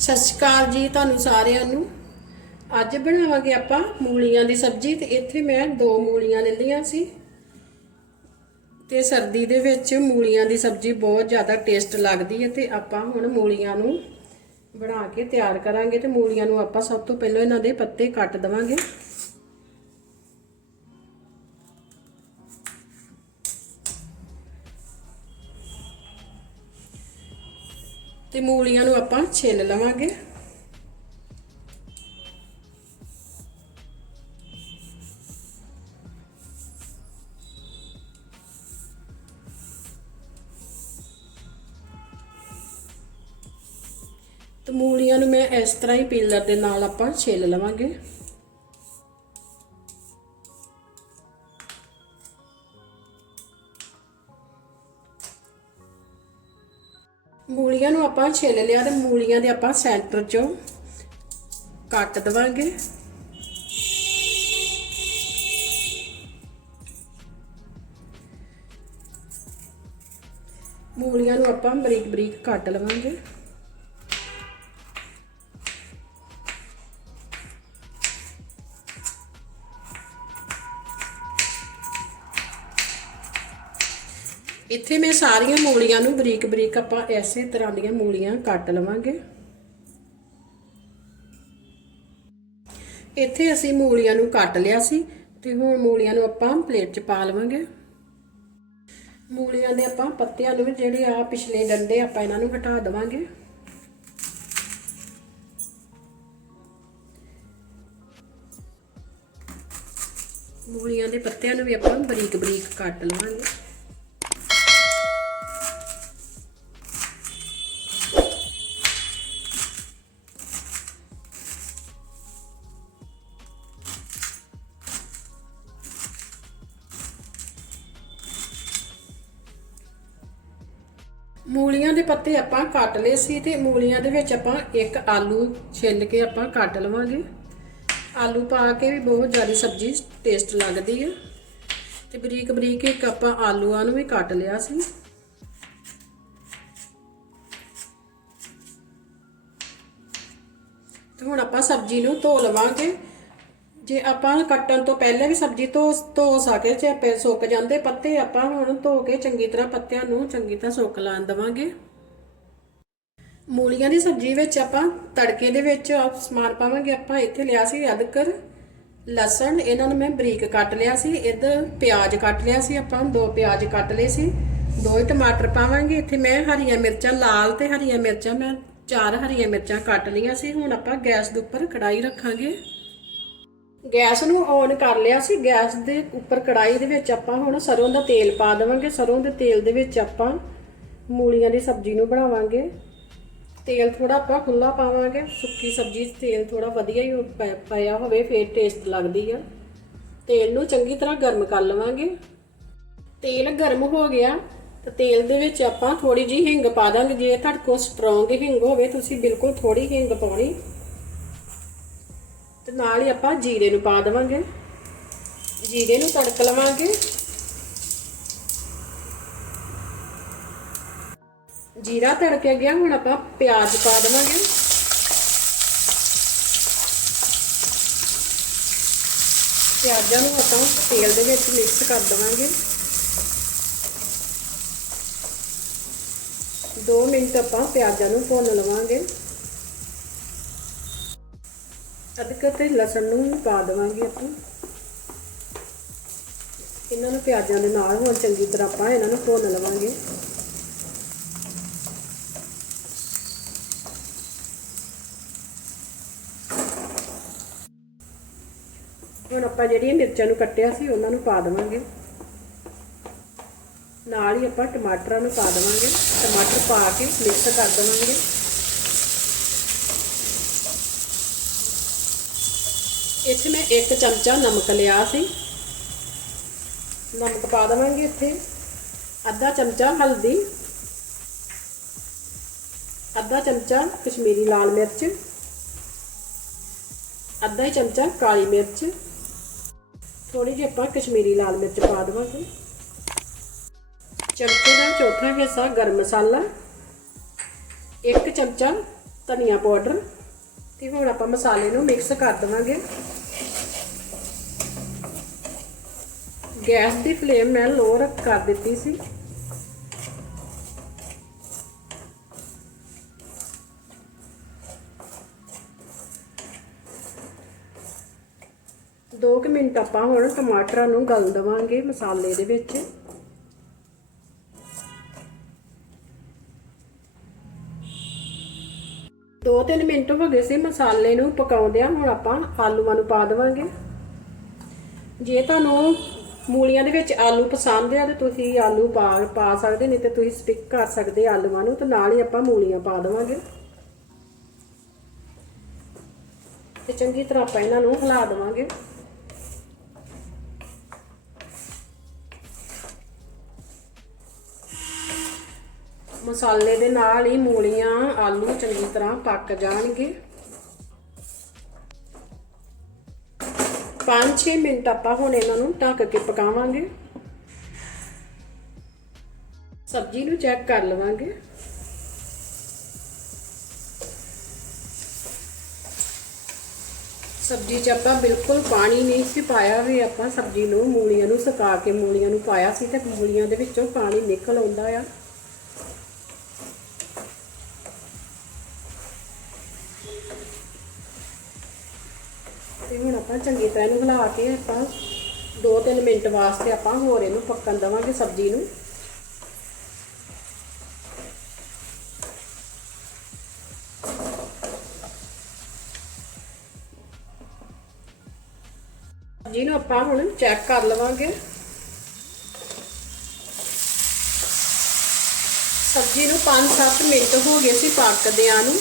ਸਤਿ ਸ਼੍ਰੀ ਅਕਾਲ ਜੀ ਤੁਹਾਨੂੰ ਸਾਰਿਆਂ ਨੂੰ। ਅੱਜ ਬਣਾਵਾਂਗੇ ਆਪਾਂ ਮੂਲੀਆਂ ਦੀ ਸਬਜ਼ੀ ਤੇ ਇੱਥੇ ਮੈਂ ਦੋ ਮੂਲੀਆਂ ਲੈ ਲਈਆਂ ਸੀ। ਤੇ ਸਰਦੀ ਦੇ ਵਿੱਚ ਮੂਲੀਆਂ ਦੀ ਸਬਜ਼ੀ ਬਹੁਤ ਜ਼ਿਆਦਾ ਟੇਸਟ ਲੱਗਦੀ ਹੈ ਤੇ ਆਪਾਂ ਹੁਣ ਮੂਲੀਆਂ ਨੂੰ ਬਣਾ ਕੇ ਤਿਆਰ ਕਰਾਂਗੇ ਤੇ ਮੂਲੀਆਂ ਨੂੰ ਆਪਾਂ ਸਭ ਤੋਂ ਪਹਿਲਾਂ ਇਹਨਾਂ ਦੇ ਪੱਤੇ ਕੱਟ ਦਵਾਂਗੇ। ਤੇ ਮੂਲੀਆਂ ਨੂੰ ਆਪਾਂ ਛਿੱਲ ਲਵਾਂਗੇ। ਤੇ ਮੂਲੀਆਂ ਨੂੰ ਮੈਂ ਇਸ ਤਰ੍ਹਾਂ ਹੀ ਪੀਲਰ ਦੇ ਨਾਲ ਆਪਾਂ ਛਿੱਲ ਲਵਾਂਗੇ। ਮੂਲੀਆਂ ਨੂੰ ਆਪਾਂ ਛਿੱਲ ਲਿਆ ਤੇ ਮੂਲੀਆਂ ਦੇ ਆਪਾਂ ਸੈਂਟਰ ਚੋਂ ਕੱਟ ਦਵਾਂਗੇ। ਮੂਲੀਆਂ ਨੂੰ ਆਪਾਂ ਬਰੀਕ ਬਰੀਕ ਕੱਟ ਲਵਾਂਗੇ। ਇੱਥੇ ਮੈਂ ਸਾਰੀਆਂ ਮੂਲੀਆਂ ਨੂੰ ਬਰੀਕ ਬਰੀਕ ਆਪਾਂ ਐਸੇ ਤਰ੍ਹਾਂ ਦੀਆਂ ਮੂਲੀਆਂ ਕੱਟ ਲਵਾਂਗੇ। ਇੱਥੇ ਅਸੀਂ ਮੂਲੀਆਂ ਨੂੰ ਕੱਟ ਲਿਆ ਸੀ ਤੇ ਹੁਣ ਮੂਲੀਆਂ ਨੂੰ ਆਪਾਂ ਪਲੇਟ 'ਚ ਪਾ ਲਵਾਂਗੇ। ਮੂਲੀਆਂ ਦੇ ਆਪਾਂ ਪੱਤਿਆਂ ਨੂੰ ਵੀ ਜਿਹੜੇ ਆ ਪਿਛਲੇ ਡੰਡੇ ਆਪਾਂ ਇਹਨਾਂ ਨੂੰ ਹਟਾ ਦੇਵਾਂਗੇ। ਮੂਲੀਆਂ ਦੇ ਪੱਤਿਆਂ ਨੂੰ ਵੀ ਆਪਾਂ ਬਰੀਕ ਬਰੀਕ ਕੱਟ ਲਵਾਂਗੇ। ਮੂਲੀਆਂ ਦੇ ਪੱਤੇ ਆਪਾਂ ਕੱਟ ਲਏ ਸੀ ਤੇ ਮੂਲੀਆਂ ਦੇ ਵਿੱਚ ਆਪਾਂ ਇੱਕ ਆਲੂ ਛਿੱਲ ਕੇ ਆਪਾਂ ਕੱਟ ਲਵਾਂਗੇ। ਆਲੂ ਪਾ ਕੇ ਵੀ ਬਹੁਤ ਜ਼ਿਆਦਾ ਸਬਜ਼ੀ ਟੇਸਟ ਲੱਗਦੀ ਹੈ ਤੇ ਬਰੀਕ ਬਰੀਕ ਇੱਕ ਆਪਾਂ ਆਲੂਆਂ ਨੂੰ ਵੀ ਕੱਟ ਲਿਆ ਸੀ। ਤੇ ਹੁਣ ਆਪਾਂ ਸਬਜ਼ੀ ਨੂੰ ਧੋ ਲਵਾਂਗੇ। ਜੇ ਆਪਾਂ ਕੱਟਣ ਤੋਂ ਪਹਿਲੇ ਵੀ ਸਬਜ਼ੀ ਧੋ ਧੋ ਸਕੇ ਜੇ ਪੈ ਸੁੱਕ ਜਾਂਦੇ ਪੱਤੇ, ਆਪਾਂ ਹੁਣ ਧੋ ਕੇ ਚੰਗੀ ਤਰ੍ਹਾਂ ਪੱਤਿਆਂ ਨੂੰ ਚੰਗੀ ਤਰ੍ਹਾਂ ਸੁੱਕ ਲਾਣ ਦਵਾਂਗੇ। ਮੂਲੀਆਂ ਦੀ ਸਬਜ਼ੀ ਵਿੱਚ ਆਪਾਂ ਤੜਕੇ ਦੇ ਵਿੱਚ ਸਮਾਨ ਪਾਵਾਂਗੇ। ਆਪਾਂ ਇੱਥੇ ਲਿਆ ਸੀ ਅਦਰਕ ਲਸਣ, ਇਹਨਾਂ ਨੂੰ ਮੈਂ ਬਰੀਕ ਕੱਟ ਲਿਆ ਸੀ ਇੱਧਰ ਪਿਆਜ਼ ਕੱਟ ਲਿਆ ਸੀ ਆਪਾਂ, ਦੋ ਪਿਆਜ਼ ਕੱਟ ਲਏ ਸੀ, ਦੋ ਟਮਾਟਰ ਪਾਵਾਂਗੇ। ਇੱਥੇ ਮੈਂ ਹਰੀਆਂ ਮਿਰਚਾਂ, ਲਾਲ ਤੇ ਹਰੀਆਂ ਮਿਰਚਾਂ, ਮੈਂ ਚਾਰ ਹਰੀਆਂ ਮਿਰਚਾਂ ਕੱਟ ਲਈਆਂ ਸੀ। ਹੁਣ ਆਪਾਂ ਗੈਸ ਦੇ ਉੱਪਰ ਕੜਾਈ ਰੱਖਾਂਗੇ। ਗੈਸ ਨੂੰ ਔਨ ਕਰ ਲਿਆ ਸੀ। ਗੈਸ ਦੇ ਉੱਪਰ ਕੜਾਈ ਦੇ ਵਿੱਚ ਆਪਾਂ ਹੁਣ ਸਰੋਂ ਦਾ ਤੇਲ ਪਾ ਦੇਵਾਂਗੇ। ਸਰੋਂ ਦੇ ਤੇਲ ਦੇ ਵਿੱਚ ਆਪਾਂ ਮੂਲੀਆਂ ਦੀ ਸਬਜ਼ੀ ਨੂੰ ਬਣਾਵਾਂਗੇ। ਤੇਲ ਥੋੜਾ ਆਪਾਂ ਖੁੱਲਾ ਪਾਵਾਂਗੇ। ਸੁੱਕੀ ਸਬਜ਼ੀ 'ਚ ਤੇਲ ਥੋੜਾ ਵਧੀਆ ਹੀ ਪੈ- ਪਾਇਆ ਹੋਵੇ, ਫੇਰ ਟੇਸਟ ਲੱਗਦੀ ਆ। ਤੇਲ ਨੂੰ ਚੰਗੀ ਤਰ੍ਹਾਂ ਗਰਮ ਕਰ ਲਵਾਂਗੇ। ਤੇਲ ਗਰਮ ਹੋ ਗਿਆ, ਤਾਂ ਤੇਲ ਦੇ ਵਿੱਚ ਆਪਾਂ ਥੋੜੀ ਜੀ ਹਿੰਗ ਪਾ ਦਾਂਗੇ। ਜੇ ਤੁਹਾਡੇ ਕੋਲ ਸਟਰੋਂਗ ਹਿੰਗ ਹੋਵੇ, ਤੁਸੀਂ ਬਿਲਕੁਲ ਥੋੜੀ ਹਿੰਗ ਪਾਉਣੀ। ਤੇ ਨਾਲ ਹੀ ਆਪਾਂ ਜੀਰੇ ਨੂੰ ਪਾ ਦੇਵਾਂਗੇ ਜੀਰੇ ਨੂੰ ਤੜਕ ਲਵਾਂਗੇ ਜੀਰਾ ਤੜਕ ਗਿਆ ਹੁਣ ਆਪਾਂ ਪਿਆਜ਼ ਪਾ ਦੇਵਾਂਗੇ ਪਿਆਜ਼ਾਂ ਨੂੰ ਆਪਾਂ ਤੇਲ ਦੇ ਵਿੱਚ ਮਿਕਸ ਕਰ ਦੇਵਾਂਗੇ 2 ਮਿੰਟ ਆਪਾਂ ਪਿਆਜ਼ਾਂ ਨੂੰ ਭੁੰਨ ਲਵਾਂਗੇ ਅਦਰਕ ਤੇ ਲਸਣ ਨੂੰ ਵੀ ਪਾ ਦੇਵਾਂਗੇ ਆਪਾਂ। ਇਹਨਾਂ ਨੂੰ ਪਿਆਜ਼ਾਂ ਦੇ ਨਾਲ ਹੁਣ ਚੰਗੀ ਤਰ੍ਹਾਂ ਆਪਾਂ ਇਹਨਾਂ ਨੂੰ ਭੁੰਨ ਲਵਾਂਗੇ। ਹੁਣ ਆਪਾਂ ਜਿਹੜੀਆਂ ਮਿਰਚਾਂ ਨੂੰ ਕੱਟਿਆ ਸੀ ਉਹਨਾਂ ਨੂੰ ਪਾ ਦੇਵਾਂਗੇ। ਨਾਲ ਹੀ ਆਪਾਂ ਟਮਾਟਰਾਂ ਨੂੰ ਪਾ ਦੇਵਾਂਗੇ। ਟਮਾਟਰ ਪਾ ਕੇ ਮਿਕਸ ਕਰ ਦੇਵਾਂਗੇ। ਇੱਥੇ ਮੈਂ ਇੱਕ ਚਮਚਾ ਨਮਕ ਲਿਆ ਸੀ। ਨਮਕ ਪਾ ਦੇਵਾਂਗੇ ਇੱਥੇ। ਅੱਧਾ ਚਮਚਾ ਹਲਦੀ। ਅੱਧਾ ਚਮਚਾ ਕਸ਼ਮੀਰੀ ਲਾਲ ਮਿਰਚ। ਅੱਧਾ ਹੀ ਚਮਚਾ ਕਾਲੀ ਮਿਰਚ। ਥੋੜੀ ਜਿਹੀ ਆਪਾਂ ਕਸ਼ਮੀਰੀ ਲਾਲ ਮਿਰਚ ਪਾ ਦੇਵਾਂਗੇ। ਚਮਚੇ ਦਾ ਚੌਥਾ ਹਿੱਸਾ ਗਰਮ ਮਸਾਲਾ। ਇੱਕ ਚਮਚਾ ਧਨੀਆ ਪਾਊਡਰ। ਤੇ ਹੁਣ ਆਪਾਂ ਮਸਾਲੇ ਨੂੰ ਮਿਕਸ ਕਰ ਦੇਵਾਂਗੇ। ਗੈਸ ਦੀ ਫਲੇਮ ਮੈਂ ਲੋ ਰੱਖ ਕਰ ਦਿੱਤੀ ਸੀ। ਦੋ ਕੁ ਮਿੰਟ ਆਪਾਂ ਹੁਣ ਟਮਾਟਰਾਂ ਨੂੰ ਗਲ ਦਵਾਂਗੇ ਮਸਾਲੇ ਦੇ ਵਿੱਚ। ਦੋ ਤਿੰਨ ਮਿੰਟ ਹੋ ਗਏ ਸੀ ਮਸਾਲੇ ਨੂੰ ਪਕਾਉਂਦਿਆਂ, ਹੁਣ ਆਪਾਂ ਆਲੂਆਂ ਨੂੰ ਪਾ ਦੇਵਾਂਗੇ। ਜੇ ਤੁਹਾਨੂੰ ਮੂਲੀਆਂ ਦੇ ਵਿੱਚ ਆਲੂ ਪਸੰਦ ਆ ਤੇ ਤੁਸੀਂ ਆਲੂ ਪਾ ਪਾ ਸਕਦੇ ਨਹੀਂ ਤੇ ਤੁਸੀਂ ਸਟਿਕ ਕਰ ਸਕਦੇ ਆਲੂਆਂ ਨੂੰ ਤੇ ਨਾਲ ਹੀ ਆਪਾਂ ਮੂਲੀਆਂ ਪਾ ਦੇਵਾਂਗੇ। ਤੇ ਚੰਗੀ ਤਰ੍ਹਾਂ ਆਪਾਂ ਇਹਨਾਂ ਨੂੰ ਹਿਲਾ ਦੇਵਾਂਗੇ। ਮਸਾਲੇ ਦੇ ਨਾਲ ਹੀ ਮੂਲੀਆਂ, ਆਲੂ ਚੰਗੀ ਤਰ੍ਹਾਂ ਪੱਕ ਜਾਣਗੇ। 5-6 ਮਿੰਟ ਆਪਾਂ ਹੁਣ ਇਹਨਾਂ ਨੂੰ ਢੱਕ ਕੇ ਪਕਾਵਾਂਗੇ। ਸਬਜ਼ੀ ਨੂੰ ਚੈੱਕ ਕਰ ਲਵਾਂਗੇ। ਸਬਜ਼ੀ 'ਚ ਆਪਾਂ ਬਿਲਕੁਲ ਪਾਣੀ ਨਹੀਂ ਸੀ ਪਾਇਆ ਵੀ ਆਪਾਂ ਸਬਜ਼ੀ ਨੂੰ ਮੂਲੀਆਂ ਨੂੰ ਸੁਕਾ ਕੇ ਮੂਲੀਆਂ ਨੂੰ ਪਾਇਆ ਸੀ ਤੇ ਮੂਲੀਆਂ ਦੇ ਵਿੱਚੋਂ ਪਾਣੀ ਨਿਕਲ ਆਉਂਦਾ ਆ। ਤੇ ਹੁਣ ਆਪਾਂ ਚੰਗੀ ਤਰ੍ਹਾਂ ਇਹਨੂੰ ਹਿਲਾ ਕੇ ਆਪਾਂ 2-3 ਮਿੰਟ ਵਾਸਤੇ ਆਪਾਂ ਹੋਰ ਇਹਨੂੰ ਪੱਕਣ ਦਵਾਂਗੇ ਸਬਜ਼ੀ ਨੂੰ। ਸਬਜ਼ੀ ਨੂੰ ਆਪਾਂ ਹੁਣ ਚੈੱਕ ਕਰ ਲਵਾਂਗੇ। ਸਬਜ਼ੀ ਨੂੰ 5-7 ਮਿੰਟ ਹੋ ਗਏ ਸੀ ਪੱਕਦਿਆਂ ਨੂੰ।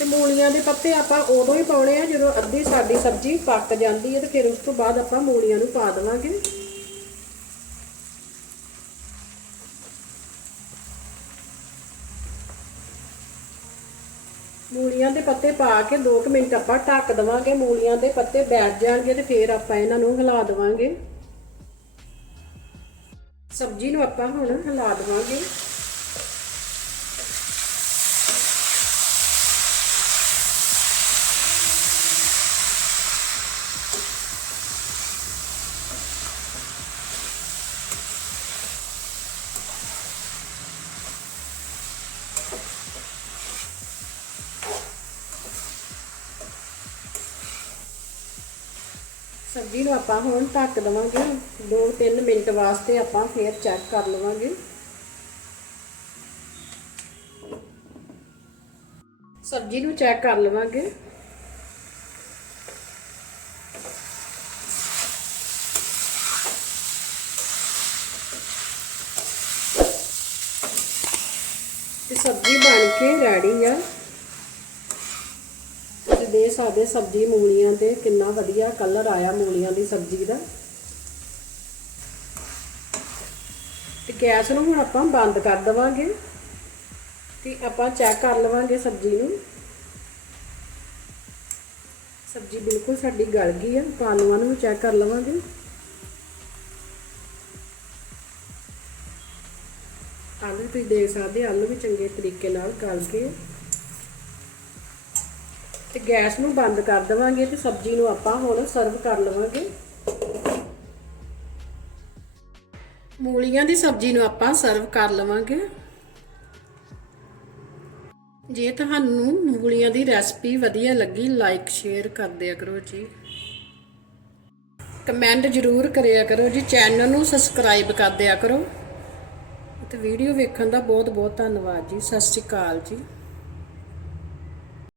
ਤੇ ਮੂਲੀਆਂ ਦੇ ਪੱਤੇ ਆਪਾਂ ਉਦੋਂ ਹੀ ਪਾਉਣੇ ਆ, ਜਦੋਂ ਅੱਧੀ ਸਾਡੀ ਸਬਜ਼ੀ ਪੱਕ ਜਾਂਦੀ ਹੈ ਤੇ ਫਿਰ ਉਸ ਤੋਂ ਬਾਅਦ ਆਪਾਂ ਮੂਲੀਆਂ ਨੂੰ ਪਾ ਦੇਵਾਂਗੇ। ਮੂਲੀਆਂ ਦੇ ਪੱਤੇ ਪਾ ਕੇ 2 ਮਿੰਟ ਆਪਾਂ ਢੱਕ ਦੇਵਾਂਗੇ, ਮੂਲੀਆਂ ਦੇ ਪੱਤੇ ਬੈਠ ਜਾਣਗੇ ਤੇ ਫਿਰ ਆਪਾਂ ਇਹਨਾਂ ਨੂੰ ਹਿਲਾ ਦੇਵਾਂਗੇ। ਸਬਜ਼ੀ ਨੂੰ ਆਪਾਂ ਹੁਣ ਹਿਲਾ ਦੇਵਾਂਗੇ। ਸਬਜ਼ੀ ਨੂੰ ਆਪਾਂ ਹੁਣ ਢੱਕ ਦਵਾਂਗੇ। 2-3 ਮਿੰਟ ਵਾਸਤੇ ਆਪਾਂ ਫੇਰ ਚੈੱਕ ਕਰ ਲਵਾਂਗੇ। ਸਬਜ਼ੀ ਨੂੰ ਚੈੱਕ ਕਰ ਲਵਾਂਗੇ। ਤੇ ਸਬਜ਼ੀ ਬਣ ਕੇ ਰੈਡੀ ਆ। ਸਾਡੇ ਸਬਜ਼ੀ ਮੂਲੀਆਂ ਤੇ ਕਿੰਨਾ ਵਧੀਆ ਕਲਰ ਆਇਆ ਮੂਲੀਆਂ ਦੀ ਸਬਜ਼ੀ ਦਾ। ਤੇ ਗੈਸ ਨੂੰ ਹੁਣ ਆਪਾਂ ਬੰਦ ਕਰ ਦਵਾਂਗੇ ਤੇ ਆਪਾਂ ਚੈੱਕ ਕਰ ਲਵਾਂਗੇ ਸਬਜ਼ੀ ਨੂੰ। ਸਬਜ਼ੀ ਬਿਲਕੁਲ ਸਾਡੀ ਗਲ ਗਈ ਆ ਆਲੂਆਂ ਨੂੰ ਚੈੱਕ ਕਰ ਲਵਾਂਗੇ। ਆਲੂ ਤੁਸੀਂ ਦੇਖ ਸਕਦੇ ਆਲੂ ਵੀ ਚੰਗੇ ਤਰੀਕੇ ਨਾਲ ਗਲ ਕੇ ਤੇ ਗੈਸ ਨੂੰ ਬੰਦ ਕਰ ਦੇਵਾਂਗੇ ਤੇ ਸਬਜ਼ੀ ਨੂੰ ਆਪਾਂ ਹੁਣ ਸਰਵ ਕਰ ਲਵਾਂਗੇ। ਮੂਲੀਆਂ ਦੀ ਸਬਜ਼ੀ ਨੂੰ ਆਪਾਂ ਸਰਵ ਕਰ ਲਵਾਂਗੇ। ਜੇ ਤੁਹਾਨੂੰ ਮੂਲੀਆਂ ਦੀ ਰੈਸਪੀ ਵਧੀਆ ਲੱਗੀ ਲਾਈਕ ਸ਼ੇਅਰ ਕਰ ਦਿਆ ਕਰੋ ਜੀ। ਕਮੈਂਟ ਜ਼ਰੂਰ ਕਰਿਆ ਕਰੋ ਜੀ, ਚੈਨਲ ਨੂੰ ਸਬਸਕ੍ਰਾਈਬ ਕਰ ਦਿਆ ਕਰੋ। ਤੇ ਵੀਡੀਓ ਵੇਖਣ ਦਾ ਬਹੁਤ ਬਹੁਤ ਧੰਨਵਾਦ ਜੀ, ਸਤਿ ਸ਼੍ਰੀ ਅਕਾਲ ਜੀ।